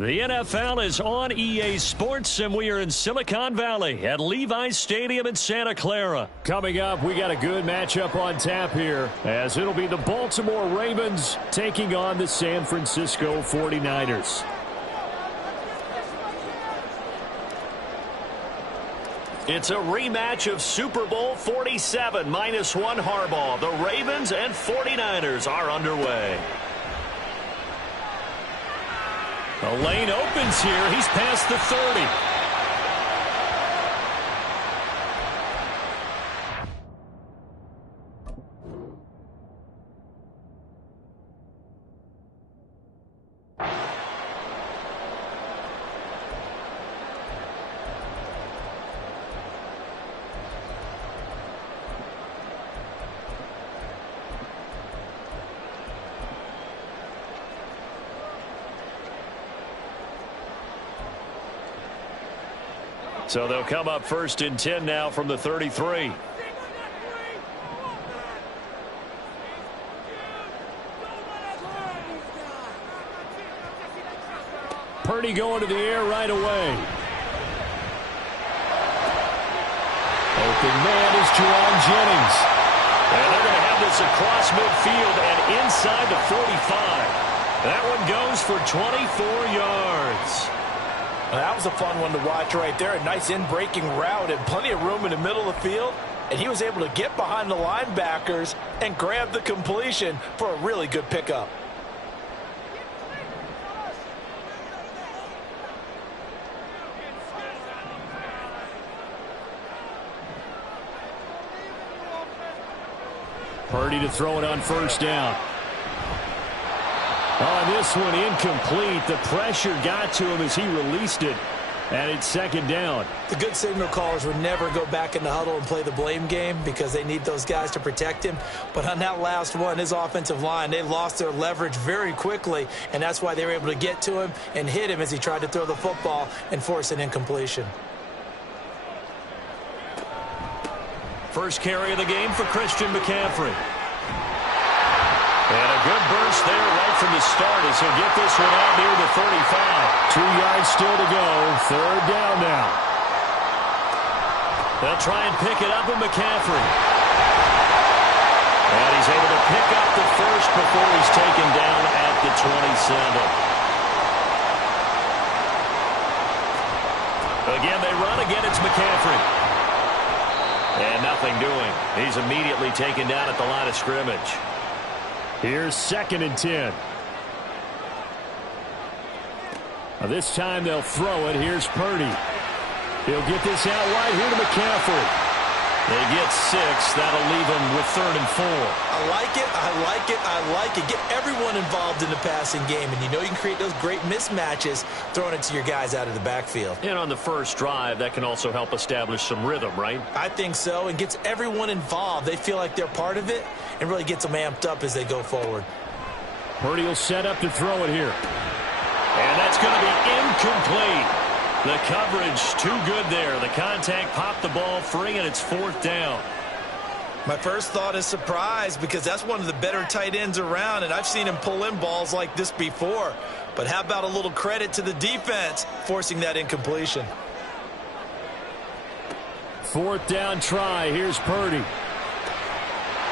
The NFL is on EA Sports, and we are in Silicon Valley at Levi's Stadium in Santa Clara. Coming up, we got a good matchup on tap here, as it'll be the Baltimore Ravens taking on the San Francisco 49ers. It's a rematch of Super Bowl 47 -1 Harbaugh. The Ravens and 49ers are underway. The lane opens here. He's past the 30. So they'll come up 1st and 10 now from the 33. Purdy going to the air right away. Open man is Jerron Jennings. And they're going to have this across midfield and inside the 45. That one goes for 24 yards. That was a fun one to watch right there. A nice in-breaking route and plenty of room in the middle of the field. And he was able to get behind the linebackers and grab the completion for a really good pickup. Purdy to throw it on 1st down. On this one, incomplete. The pressure got to him as he released it, and it's 2nd down. The good signal callers would never go back in the huddle and play the blame game because they need those guys to protect him. But on that last one, his offensive line, they lost their leverage very quickly, and that's why they were able to get to him and hit him as he tried to throw the football and force an incompletion. First carry of the game for Christian McCaffrey. And a good burst there right from the start as he'll get this one out near the 35. 2 yards still to go. 3rd down now. They'll try and pick it up with McCaffrey. And he's able to pick up the first before he's taken down at the 27. Again, they run. Again, it's McCaffrey. And nothing doing. He's immediately taken down at the line of scrimmage. Here's 2nd and 10. This time they'll throw it. Here's Purdy. He'll get this out wide here to McCaffrey. They get 6. That'll leave them with 3rd and 4. I like it. I like it. I like it. Get everyone involved in the passing game, and you know you can create those great mismatches throwing it to your guys out of the backfield. And on the first drive, that can also help establish some rhythm, right? I think so, and gets everyone involved. They feel like they're part of it and really gets them amped up as they go forward. Purdy will set up to throw it here. And that's going to be incomplete. The coverage too good there. The contact popped the ball free, and it's 4th down. My first thought is surprise because that's one of the better tight ends around, and I've seen him pull in balls like this before. But how about a little credit to the defense forcing that incompletion? 4th down try. Here's Purdy.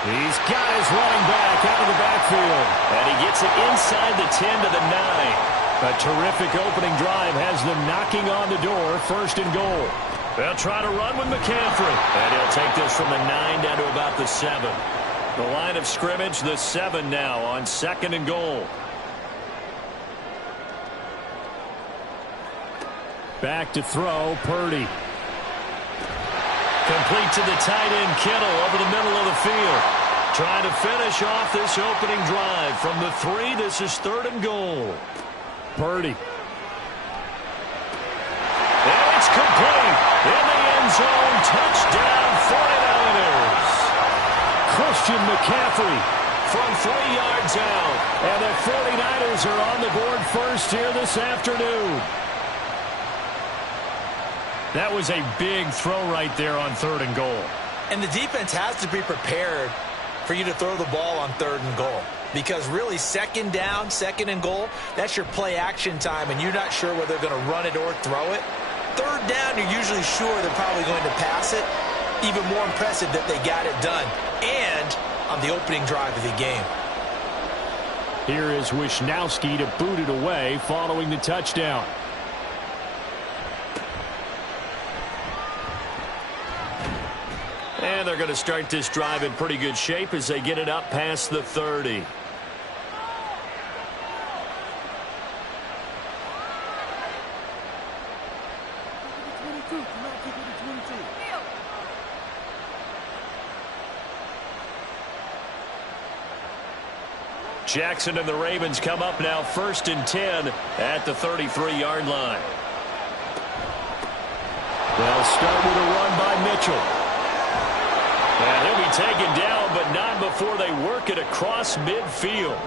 He's got his running back out of the backfield. And he gets it inside the 10 to the 9. A terrific opening drive has them knocking on the door. 1st and goal. They'll try to run with McCaffrey. And he'll take this from the 9 down to about the 7. The line of scrimmage, the 7 now on 2nd and goal. Back to throw, Purdy. Complete to the tight end, Kittle, over the middle of the field. Trying to finish off this opening drive. From the 3, this is 3rd and goal. Purdy. And it's complete. In the end zone, touchdown 49ers. Christian McCaffrey from 3 yards out. And the 49ers are on the board first here this afternoon. That was a big throw right there on 3rd and goal. And the defense has to be prepared for you to throw the ball on 3rd and goal. Because really, second down, second and goal, that's your play action time, and you're not sure whether they're going to run it or throw it. Third down, you're usually sure they're probably going to pass it. Even more impressive that they got it done, and on the opening drive of the game. Here is Wisnowski to boot it away following the touchdown. And they're going to start this drive in pretty good shape as they get it up past the 30. Jackson and the Ravens come up now 1st and 10 at the 33-yard line. They'll start with a run by Mitchell. And he'll be taken down, but not before they work it across midfield.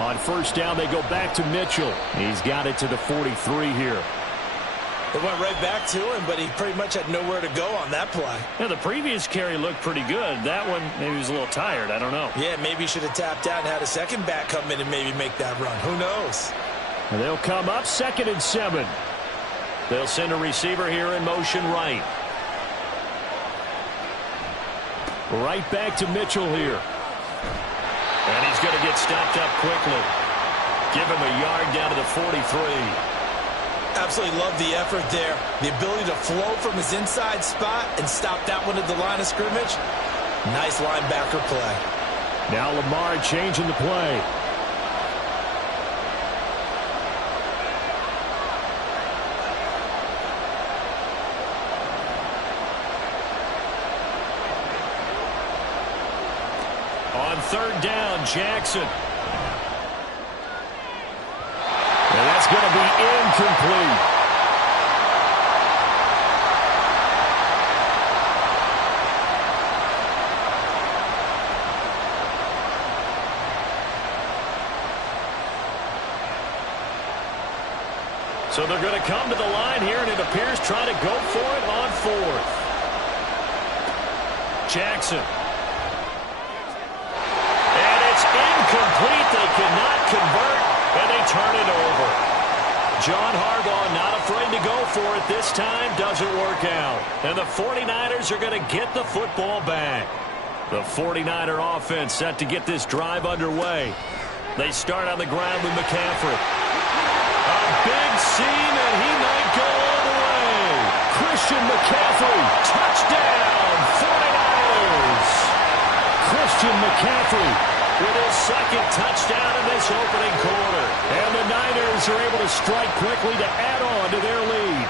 On first down, they go back to Mitchell. He's got it to the 43 here. They went right back to him, but he pretty much had nowhere to go on that play. Yeah, the previous carry looked pretty good. That one, maybe he was a little tired. I don't know. Yeah, maybe he should have tapped out and had a second back come in and maybe make that run. Who knows? And they'll come up 2nd and 7. They'll send a receiver here in motion right. Right back to Mitchell here. And he's going to get stopped up quickly. Give him a yard down to the 43. Absolutely love the effort there. The ability to flow from his inside spot and stop that one at the line of scrimmage. Nice linebacker play. Now Lamar changing the play. On 3rd down, Jackson. And that's going to be incomplete. So they're going to come to the line here, and it appears trying to go for it on 4th. Jackson. And it's incomplete. They cannot convert, and they turn it over. John Harbaugh not afraid to go for it this time. Doesn't work out. And the 49ers are going to get the football back. The 49er offense set to get this drive underway. They start on the ground with McCaffrey. A big seam, and he might go all the way. Christian McCaffrey. Touchdown, 49ers. Christian McCaffrey with his 2nd touchdown in this opening quarter. And the Niners are able to strike quickly to add on to their lead.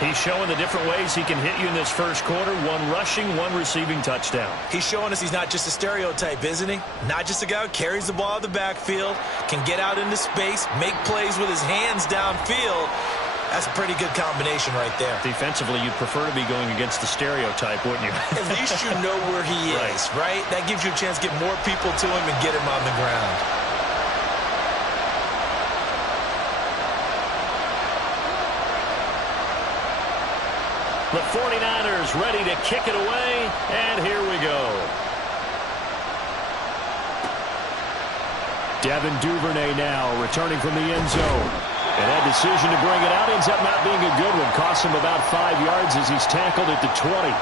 He's showing the different ways he can hit you in this first quarter. 1 rushing, 1 receiving touchdown. He's showing us he's not just a stereotype, isn't he? Not just a guy who carries the ball out of the backfield, can get out into space, make plays with his hands downfield. That's a pretty good combination right there. Defensively, you'd prefer to be going against the stereotype, wouldn't you? At least you know where he is, right? That gives you a chance to get more people to him and get him on the ground. The 49ers ready to kick it away, and here we go. Devin Duvernay now returning from the end zone. And that decision to bring it out ends up not being a good one. Costs him about 5 yards as he's tackled at the 20.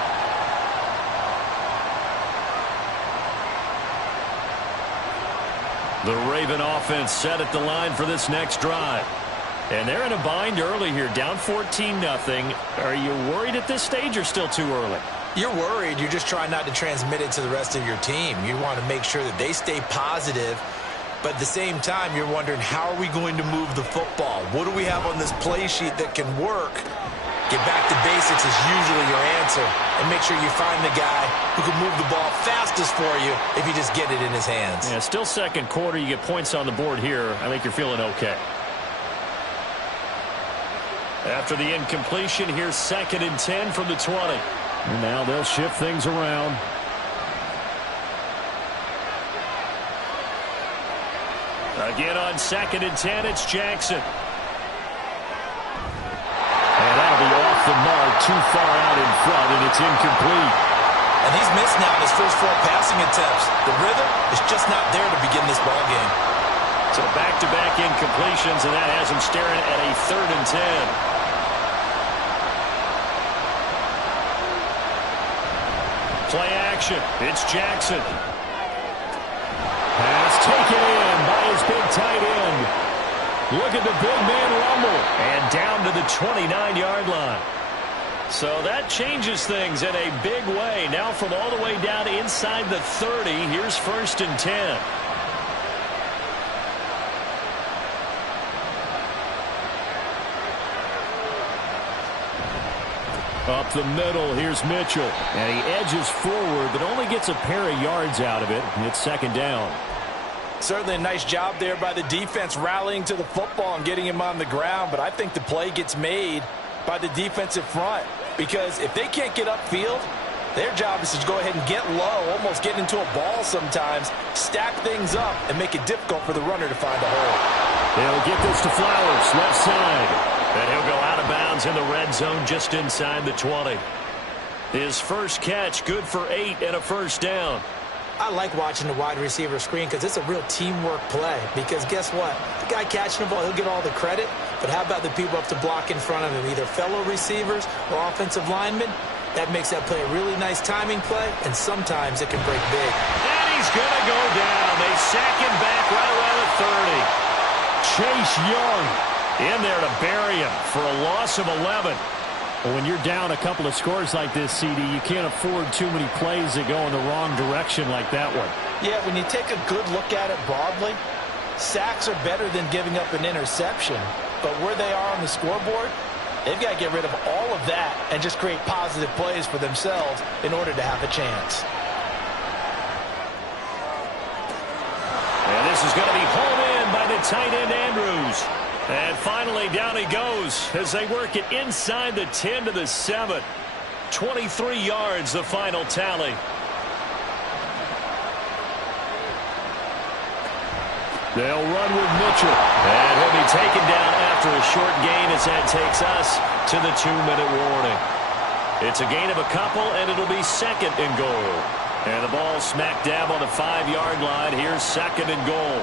The Raven offense set at the line for this next drive. And they're in a bind early here, down 14-0. Are you worried at this stage or still too early? You're worried. You're just trying not to transmit it to the rest of your team. You want to make sure that they stay positive. But at the same time, you're wondering, how are we going to move the football? What do we have on this play sheet that can work? Get back to basics is usually your answer. And make sure you find the guy who can move the ball fastest for you if you just get it in his hands. Yeah, still second quarter. You get points on the board here. I think you're feeling okay. After the incompletion, here's 2nd and 10 from the 20. And now they'll shift things around. Again on 2nd and 10, it's Jackson. And that'll be off the mark, too far out in front, and it's incomplete. And he's missed now in his first 4 passing attempts. The rhythm is just not there to begin this ball game. So back-to-back incompletions, and that has him staring at a 3rd and 10. Play action. It's Jackson. Pass taken in by his big tight end. Look at the big man rumble. And down to the 29-yard line. So that changes things in a big way. Now from all the way down inside the 30, here's 1st and 10. Up the middle, here's Mitchell. And he edges forward, but only gets a pair of yards out of it. It's 2nd down. Certainly a nice job there by the defense rallying to the football and getting him on the ground. But I think the play gets made by the defensive front. Because if they can't get upfield, their job is to go ahead and get low, almost get into a ball sometimes, stack things up, and make it difficult for the runner to find a hole. They'll get this to Flowers, left side. And he'll go out of bounds in the red zone just inside the 20. His first catch, good for 8 and a 1st down. I like watching the wide receiver screen because it's a real teamwork play. Because guess what? The guy catching the ball, he'll get all the credit. But how about the people up to block in front of him, either fellow receivers or offensive linemen? That makes that play a really nice timing play, and sometimes it can break big. And he's going to go down. They sack him back right around the 30. Chase Young in there to bury him for a loss of 11. Well, when you're down a couple of scores like this, CD, you can't afford too many plays that go in the wrong direction like that one. Yeah, when you take a good look at it broadly, sacks are better than giving up an interception. But where they are on the scoreboard, they've got to get rid of all of that and just create positive plays for themselves in order to have a chance. And this is going to be hauled in by the tight end, Andrews. And finally, down he goes as they work it inside the 10 to the 7. 23 yards, the final tally. They'll run with Mitchell. And he'll be taken down after a short gain as that takes us to the 2-minute warning. It's a gain of a couple, and it'll be 2nd and goal. And the ball smack dab on the 5-yard line. Here's 2nd and goal.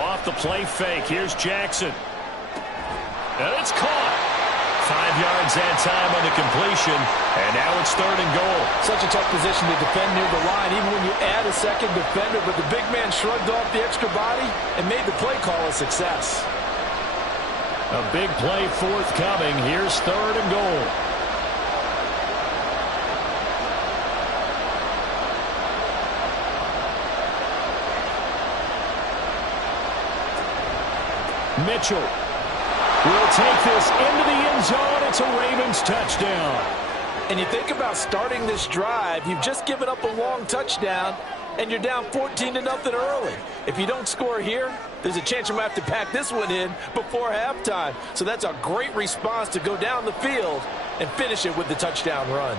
Off the play fake. Here's Jackson. And it's caught. 5 yards that time on the completion. And now it's 3rd and goal. Such a tough position to defend near the line, even when you add a second defender. But the big man shrugged off the extra body and made the play call a success. A big play forthcoming. Here's 3rd and goal. Mitchell will take this into the end zone. It's a Ravens touchdown. And you think about starting this drive, you've just given up a long touchdown, and you're down 14-0 early. If you don't score here, there's a chance you might have to pack this one in before halftime. So that's a great response to go down the field and finish it with the touchdown run.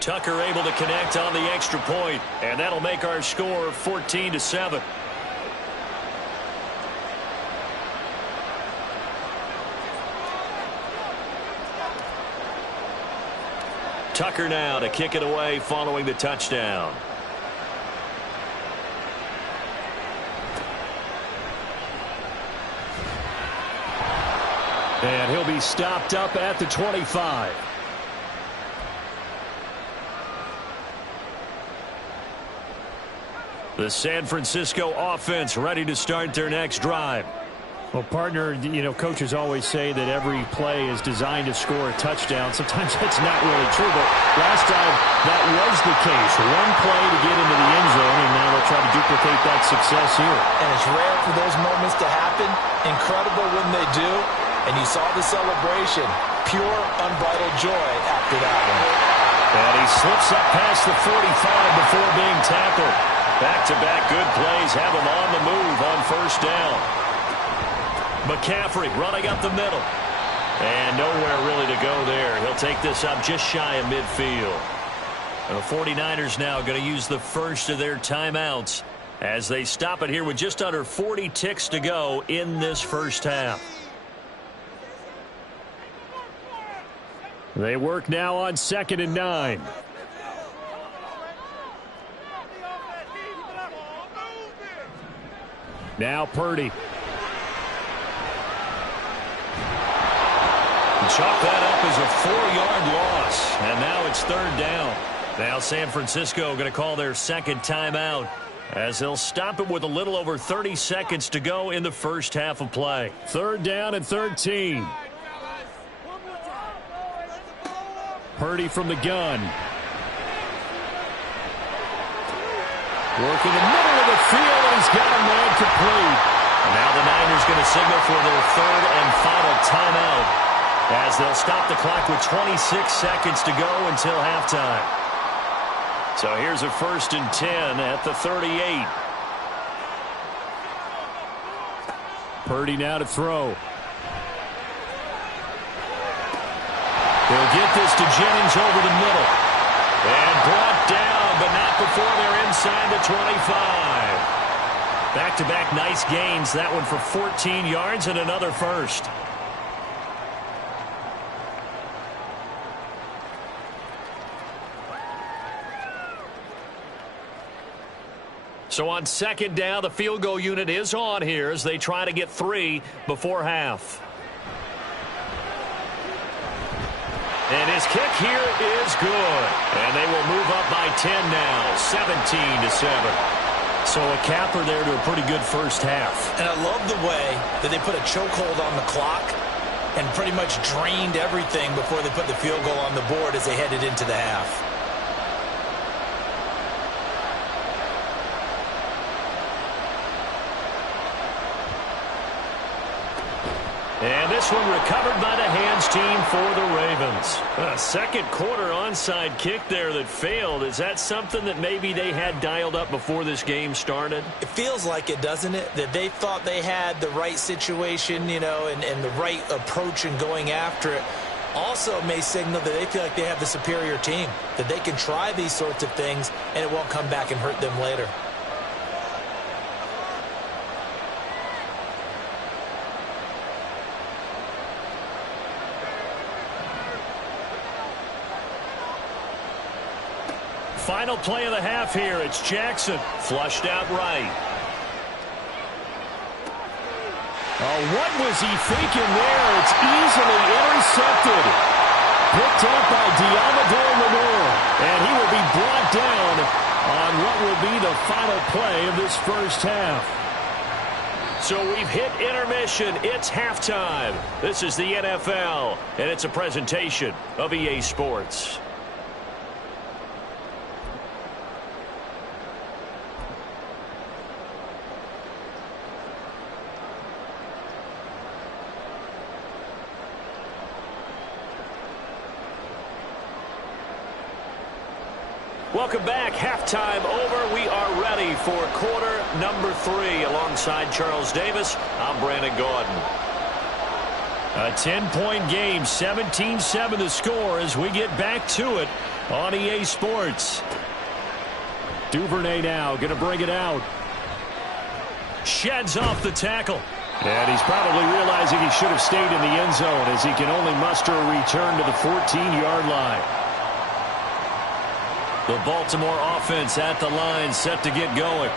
Tucker able to connect on the extra point, and that'll make our score 14-7. Tucker now to kick it away following the touchdown. And he'll be stopped up at the 25. The San Francisco offense ready to start their next drive. Well, partner, you know, coaches always say that every play is designed to score a touchdown. Sometimes that's not really true, but last time that was the case. One play to get into the end zone, and now they'll try to duplicate that success here. And it's rare for those moments to happen. Incredible when they do. And you saw the celebration. Pure, unbridled joy after that one. And he slips up past the 45 before being tackled. Back-to-back good plays have him on the move on 1st down. McCaffrey running up the middle. And nowhere really to go there. He'll take this up just shy of midfield. The 49ers now going to use the first of their timeouts as they stop it here with just under 40 ticks to go in this first half. They work now on 2nd and 9. Now Purdy. Chalk that up as a 4-yard loss, and now it's 3rd down. Now San Francisco going to call their second timeout as they'll stop it with a little over 30 seconds to go in the first half of play. 3rd down and 13. Purdy from the gun. Working the middle of the field, and he's got a man complete. And now the Niners going to signal for their 3rd and final timeout as they'll stop the clock with 26 seconds to go until halftime. So here's a 1st and 10 at the 38. Purdy now to throw. They'll get this to Jennings over the middle. And brought down, but not before they're inside the 25. Back-to-back nice gains. That one for 14 yards and another first. So on 2nd down, the field goal unit is on here as they try to get 3 before half. And his kick here is good. And they will move up by 10 now, 17-7. So a capper there to a pretty good first half. And I love the way that they put a chokehold on the clock and pretty much drained everything before they put the field goal on the board as they headed into the half. And this one recovered by the hands team for the Ravens. A second quarter onside kick there that failed. Is that something that maybe they had dialed up before this game started? It feels like it, doesn't it? That they thought they had the right situation, you know, and the right approach in going after it. Also may signal that they feel like they have the superior team, that they can try these sorts of things and it won't come back and hurt them later. Final play of the half here. It's Jackson. Flushed out right. Oh, what was he thinking there? It's easily intercepted. Picked up by Deommodore Lenoir. And he will be brought down on what will be the final play of this first half. So we've hit intermission. It's halftime. This is the NFL, and it's a presentation of EA Sports. Welcome back. Halftime over. We are ready for quarter number 3. Alongside Charles Davis, I'm Brandon Gaudin. A 10-point game, 17-7 the score as we get back to it on EA Sports. Duvernay now going to bring it out. Sheds off the tackle. And he's probably realizing he should have stayed in the end zone as he can only muster a return to the 14-yard line. The Baltimore offense at the line, set to get going.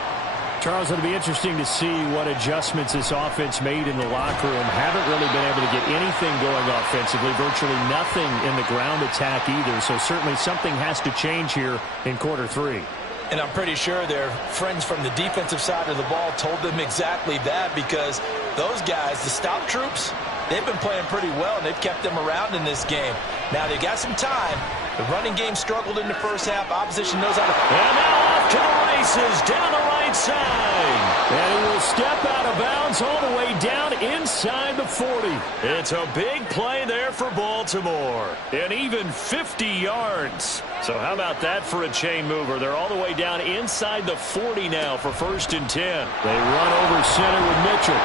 Charles, it'll be interesting to see what adjustments this offense made in the locker room. Haven't really been able to get anything going offensively, virtually nothing in the ground attack either. So certainly something has to change here in quarter 3. And I'm pretty sure their friends from the defensive side of the ball told them exactly that, because those guys, the stout troops, they've been playing pretty well, and they've kept them around in this game. Now, they've got some time. The running game struggled in the first half. Opposition knows how to... And now off to the races, down the right side. And he will step out of bounds all the way down inside the 40. It's a big play there for Baltimore. And even 50 yards. So how about that for a chain mover? They're all the way down inside the 40 now for 1st and 10. They run over center with Mitchell.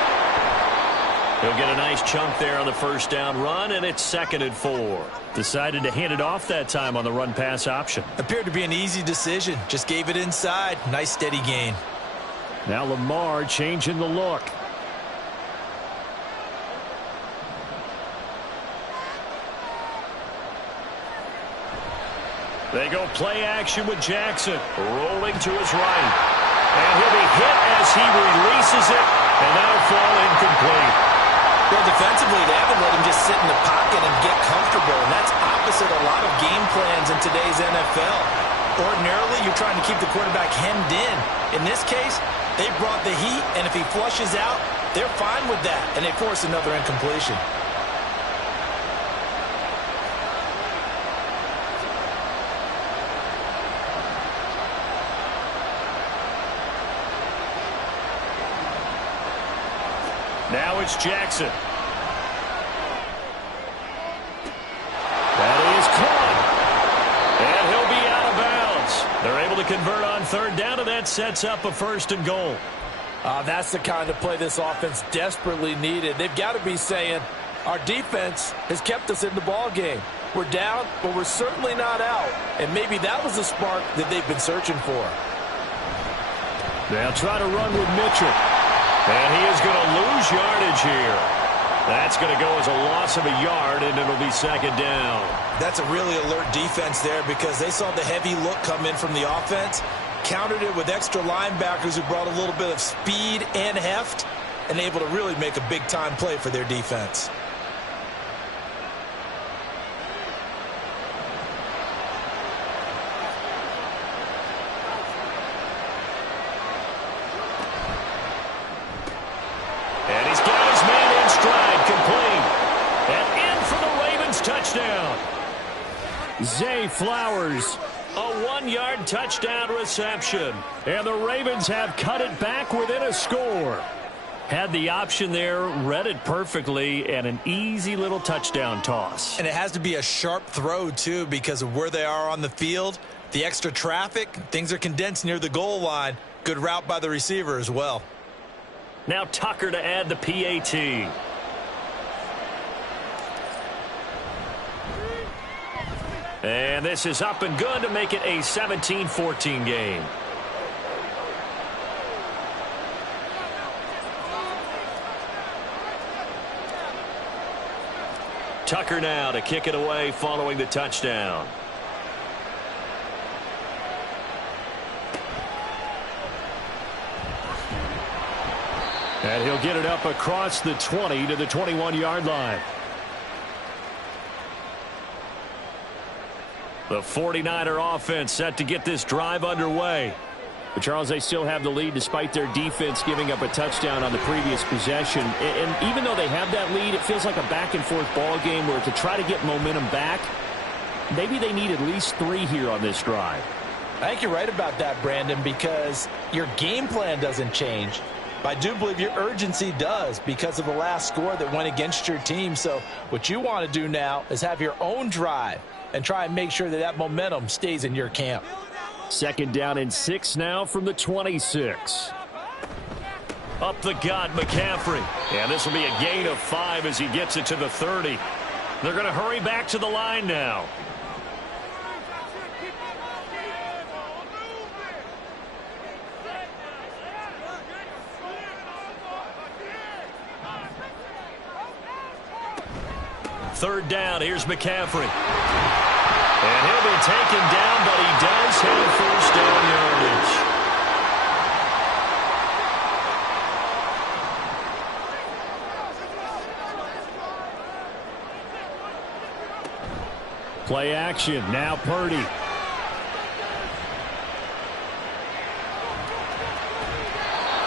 He'll get a nice chunk there on the first down run, and it's 2nd and 4. Decided to hand it off that time on the run-pass option. Appeared to be an easy decision. Just gave it inside. Nice steady gain. Now Lamar changing the look. They go play action with Jackson. Rolling to his right. And he'll be hit as he releases it. And that'll fall incomplete. Well, defensively, they haven't let him just sit in the pocket and get comfortable. And that's opposite a lot of game plans in today's NFL. Ordinarily, you're trying to keep the quarterback hemmed in. In this case, they brought the heat, and if he flushes out, they're fine with that. And they force another incompletion. Now it's Jackson. That is caught. And he'll be out of bounds. They're able to convert on 3rd down, and that sets up a 1st and goal. That's the kind of play this offense desperately needed. They've got to be saying, our defense has kept us in the ball game. We're down, but we're certainly not out. And maybe that was the spark that they've been searching for. They'll try to run with Mitchell. And he is going to lose yardage here. That's going to go as a loss of a yard, and it'll be 2nd down. That's a really alert defense there because they saw the heavy look come in from the offense, countered it with extra linebackers who brought a little bit of speed and heft, and able to really make a big-time play for their defense. Zay Flowers. A 1-yard touchdown reception. And the Ravens have cut it back within a score. Had the option there, read it perfectly, and an easy little touchdown toss. And it has to be a sharp throw, too, because of where they are on the field. The extra traffic, things are condensed near the goal line. Good route by the receiver as well. Now Tucker to add the PAT. And this is up and good to make it a 17-14 game. Tucker now to kick it away following the touchdown. And he'll get it up across the 20 to the 21-yard line. The 49er offense set to get this drive underway. But Charles, they still have the lead despite their defense giving up a touchdown on the previous possession. And even though they have that lead, it feels like a back-and-forth ball game where to try to get momentum back, maybe they need at least 3 here on this drive. I think you're right about that, Brandon, because your game plan doesn't change. But I do believe your urgency does because of the last score that went against your team. So what you want to do now is have your own drive and try and make sure that that momentum stays in your camp. 2nd down and 6 now from the 26. Up the gut, McCaffrey. And this will be a gain of 5 as he gets it to the 30. They're going to hurry back to the line now. Third down, here's McCaffrey. And he'll be taken down, but he does have first down yardage. Play action, now Purdy.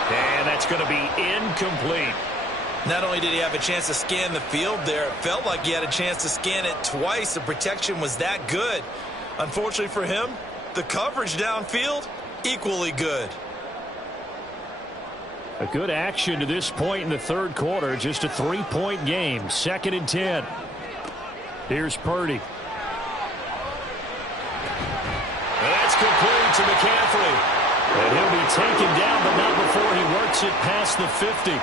And that's going to be incomplete. Not only did he have a chance to scan the field there, it felt like he had a chance to scan it twice. The protection was that good. Unfortunately for him, the coverage downfield, equally good. A good action to this point in the 3rd quarter. Just a 3-point game. 2nd and 10. Here's Purdy. And that's complete to McCaffrey. And he'll be taken down, but not before he works it past the 50.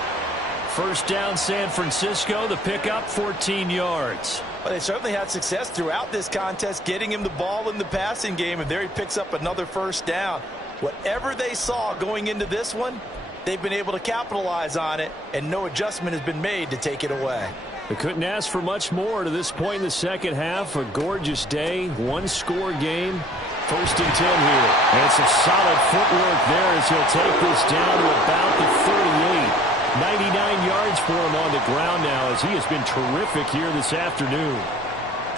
First down, San Francisco. The pickup, 14 yards. Well, they certainly had success throughout this contest getting him the ball in the passing game, and there he picks up another first down. Whatever they saw going into this one, they've been able to capitalize on it, and no adjustment has been made to take it away. They couldn't ask for much more to this point in the second half. A gorgeous day, one-score game. First and 10 here. And some solid footwork there as he'll take this down to about the 38. 99 yards for him on the ground now as he has been terrific here this afternoon.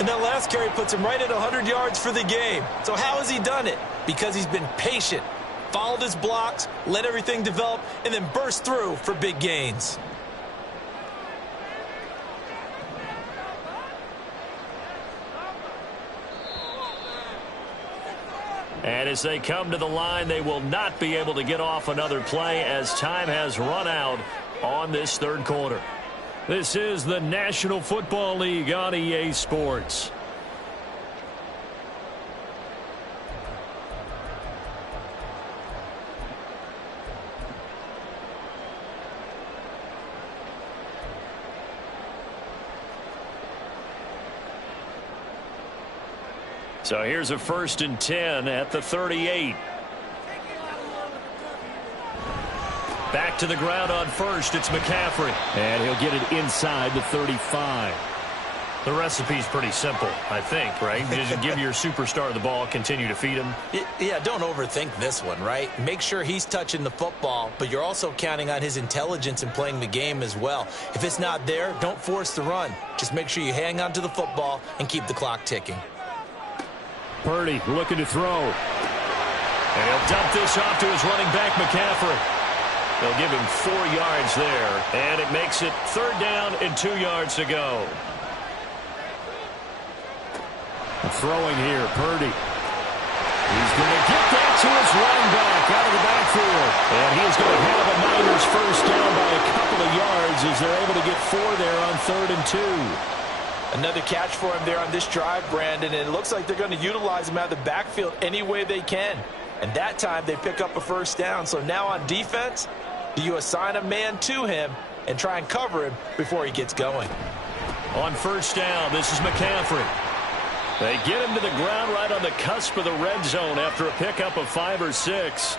And that last carry puts him right at 100 yards for the game. So how has he done it? Because he's been patient, followed his blocks, let everything develop, and then burst through for big gains. And as they come to the line, they will not be able to get off another play as time has run out on this third quarter. This is the National Football League on EA Sports. So here's a first and 10 at the 38. Back to the ground on first. It's McCaffrey. And he'll get it inside the 35. The recipe's pretty simple, I think, right? Just give your superstar the ball, continue to feed him. Yeah, don't overthink this one, right? Make sure he's touching the football, but you're also counting on his intelligence in playing the game as well. If it's not there, don't force the run. Just make sure you hang on to the football and keep the clock ticking. Purdy looking to throw. And he'll dump this off to his running back, McCaffrey. They'll give him 4 yards there, and it makes it third down and 2 yards to go. Throwing here, Purdy. He's going to get that to his running back out of the backfield. And he is going to have a Niners first down by a couple of yards as they're able to get 4 there on 3rd and 2. Another catch for him there on this drive, Brandon, and it looks like they're going to utilize him out of the backfield any way they can. And that time they pick up a first down. So now on defense, do you assign a man to him and try and cover him before he gets going? On first down, this is McCaffrey. They get him to the ground right on the cusp of the red zone after a pickup of 5 or 6.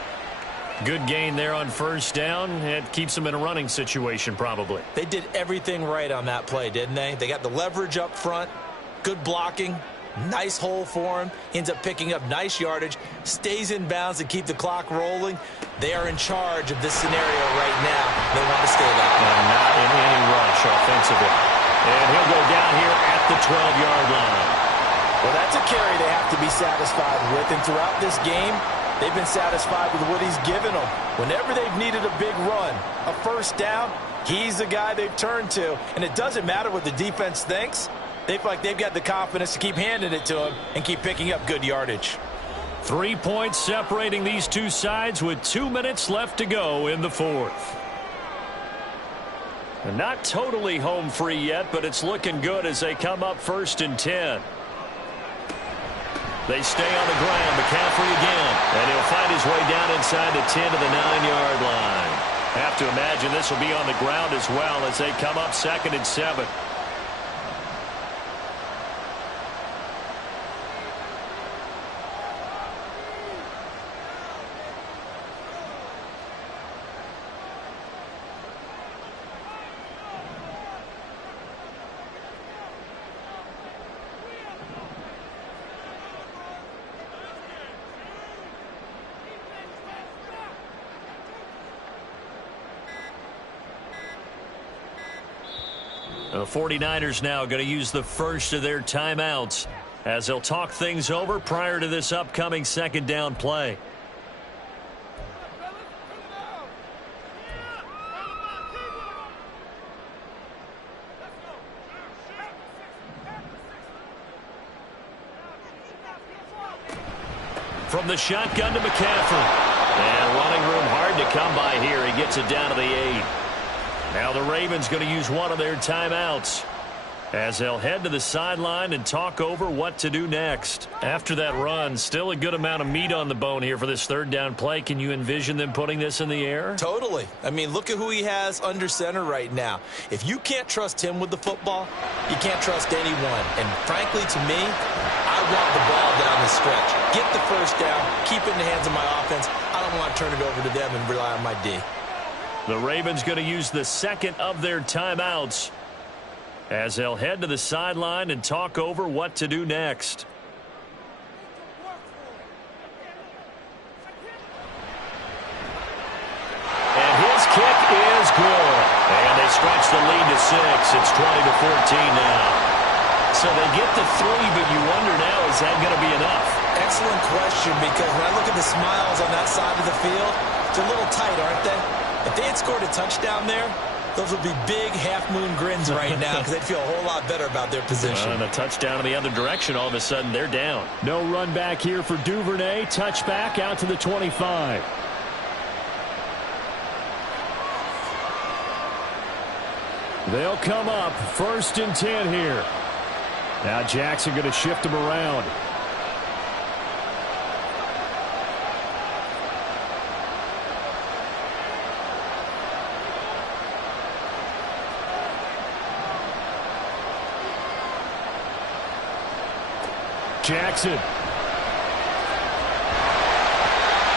Good gain there on first down. It keeps them in a running situation probably. They did everything right on that play, didn't they? They got the leverage up front, good blocking, nice hole for him. He ends up picking up nice yardage, stays in bounds to keep the clock rolling. They are in charge of this scenario right now. They want to stay that way. Not in any rush offensively. And he'll go down here at the 12-yard line. Well, that's a carry they have to be satisfied with. And throughout this game, they've been satisfied with what he's given them. Whenever they've needed a big run, a first down, he's the guy they've turned to. And it doesn't matter what the defense thinks. They feel like they've got the confidence to keep handing it to him and keep picking up good yardage. 3 points separating these two sides with 2 minutes left to go in the fourth. And not totally home free yet, but it's looking good as they come up first and 10. They stay on the ground. McCaffrey again. And he'll find his way down inside the 10 to the 9-yard line. Have to imagine this will be on the ground as well as they come up 2nd and 7. The 49ers now going to use the first of their timeouts as they'll talk things over prior to this upcoming second down play. From the shotgun to McCaffrey. And running room hard to come by here. He gets it down to the 8. Now the Ravens going to use one of their timeouts. as they'll head to the sideline and talk over what to do next. After that run, still a good amount of meat on the bone here for this third down play. Can you envision them putting this in the air? Totally. I mean, look at who he has under center right now. If you can't trust him with the football, you can't trust anyone. And frankly, to me, I want the ball down the stretch. Get the first down, keep it in the hands of my offense. I don't want to turn it over to them and rely on my D. The Ravens going to use the second of their timeouts as they'll head to the sideline and talk over what to do next. And his kick is good. And they stretch the lead to 6. It's 20-14 now. So they get the 3, but you wonder now, is that going to be enough? Excellent question, because when I look at the smiles on that side of the field, they're a little tight, aren't they? If they had scored a touchdown there, those would be big half-moon grins right now because they'd feel a whole lot better about their position. And a touchdown in the other direction, all of a sudden they're down. No run back here for Duvernay. Touchback out to the 25. They'll come up 1st and 10 here. Now Jackson going to shift him around. Jackson.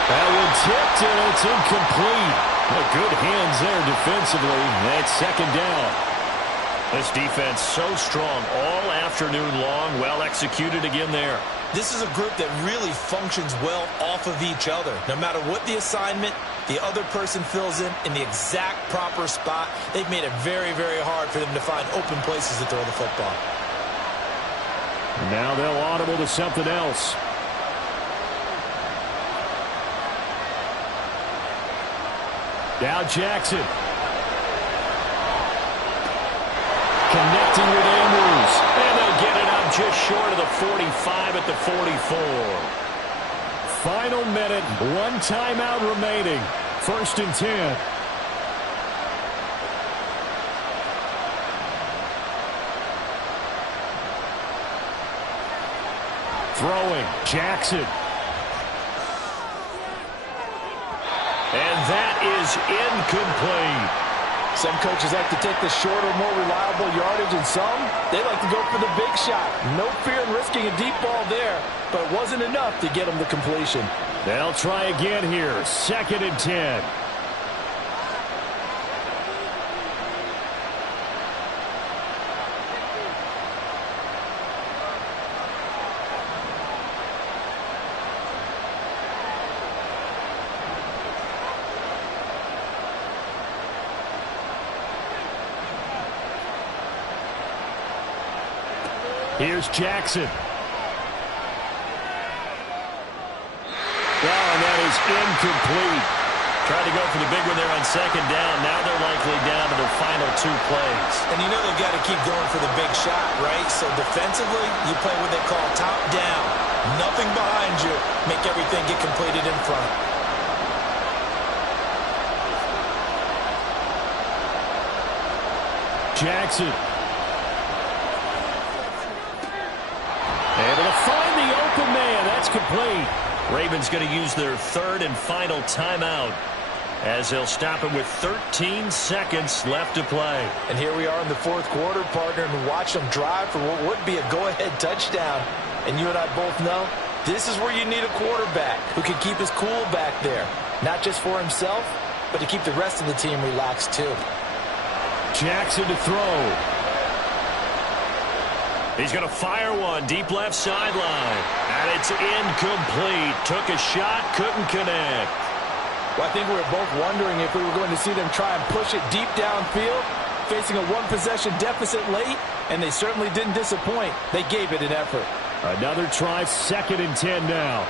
That one tipped, and it's incomplete. Good hands there defensively. That's 2nd down. This defense so strong all afternoon long. Well executed again there. This is a group that really functions well off of each other. No matter what the assignment, the other person fills in the exact proper spot. They've made it very, very hard for them to find open places to throw the football. Now they'll audible to something else. Now Jackson. Connecting with Andrews. And they'll get it up just short of the 45 at the 44. Final minute, 1 timeout remaining. 1st and 10. Throwing, Jackson. And that is incomplete. Some coaches like to take the shorter, more reliable yardage, and some, they like to go for the big shot. No fear in risking a deep ball there, but it wasn't enough to get them the completion. They'll try again here, 2nd and 10. Here's Jackson. Well, and that is incomplete. Tried to go for the big one there on 2nd down. Now they're likely down to their final 2 plays. And you know they've got to keep going for the big shot, right? So defensively, you play what they call top down. Nothing behind you. Make everything get completed in front. Jackson. Able to find the open man. That's complete. Ravens going to use their 3rd and final timeout as they'll stop it with 13 seconds left to play. And here we are in the 4th quarter, partner, and watch them drive for what would be a go-ahead touchdown. And you and I both know this is where you need a quarterback who can keep his cool back there. Not just for himself, but to keep the rest of the team relaxed too. Jackson to throw. He's going to fire one deep left sideline. And it's incomplete. Took a shot, couldn't connect. Well, I think we were both wondering if we were going to see them try and push it deep downfield, facing a 1-possession deficit late, and they certainly didn't disappoint. They gave it an effort. Another try, 2nd and 10 now.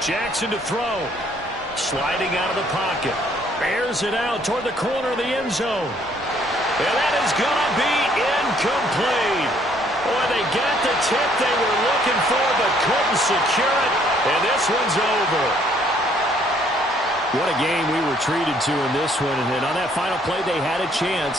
Jackson to throw. Sliding out of the pocket. Bears it out toward the corner of the end zone. And that is going to be incomplete. Boy, they got the tip they were looking for but couldn't secure it. And this one's over. What a game we were treated to in this one. And on that final play, they had a chance.